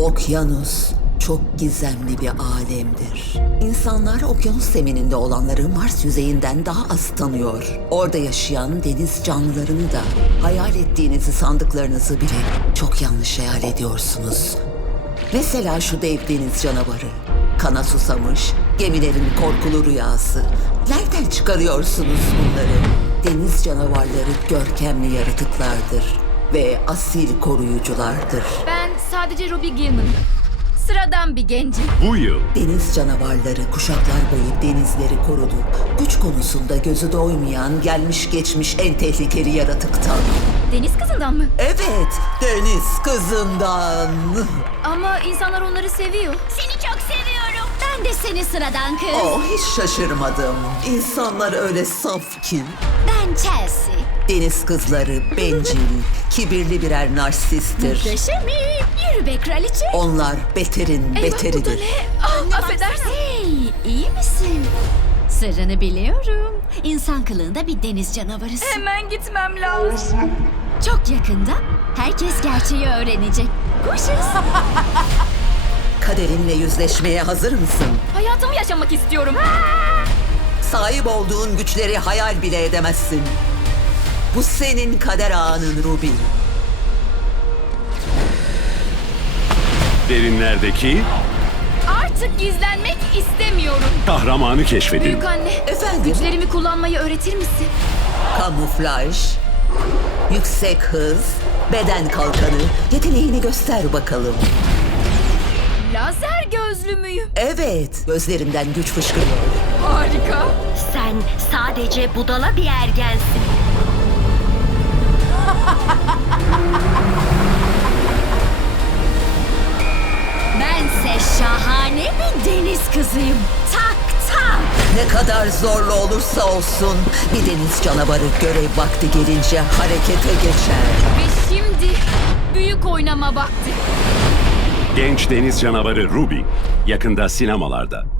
Okyanus çok gizemli bir alemdir. İnsanlar okyanus zemininde olanları Mars yüzeyinden daha az tanıyor. Orada yaşayan deniz canlılarını da hayal ettiğinizi sandıklarınızı bile çok yanlış hayal ediyorsunuz. Mesela şu dev deniz canavarı. Kana susamış, gemilerin korkulu rüyası. Nereden çıkarıyorsunuz bunları? Deniz canavarları görkemli yaratıklardır ve asil koruyuculardır. Ben sadece Ruby Gilman. Sıradan bir gencim. Bu yıl Deniz canavarları kuşaklar boyu denizleri korudu. Güç konusunda gözü doymayan, gelmiş geçmiş en tehlikeli yaratıktan. Deniz kızından mı? Evet, deniz kızından. Ama insanlar onları seviyor. Seni çok seviyorum. Ben de seni sıradan kız. Oh, hiç şaşırmadım. İnsanlar öyle saf ki. Ben Chelsea. Deniz kızları bencil, kibirli birer narsisttir. Muhteşemim. Yürü be kraliçe. Onlar beterin Eyvah, bu da beteridir. ne? Ah, affedersin. Hey, iyi misin? Sırrını biliyorum. İnsan kılığında bir deniz canavarısın. Hemen gitmem lazım. Çok yakında herkes gerçeği öğrenecek. Koşuz. Kaderinle yüzleşmeye hazır mısın? Hayatımı yaşamak istiyorum. Sahip olduğun güçleri hayal bile edemezsin. Bu senin kader anın Ruby. derinlerdeki Artık gizlenmek istemiyorum. kahramanı keşfedin. Büyük anne, Efendim? güçlerimi kullanmayı öğretir misin? Kamuflaj, yüksek hız, beden kalkanı. Yeteneğini göster bakalım. Lazer gözlü müyüm? Evet, gözlerinden güç fışkırıyor. Harika. Sen sadece budala bir ergensin. Bense şahane bir deniz kızıyım. Tak tak. Ne kadar zorlu olursa olsun bir deniz canavarı görev vakti gelince harekete geçer. Ve şimdi büyük oynama vakti. Genç deniz canavarı Ruby yakında sinemalarda.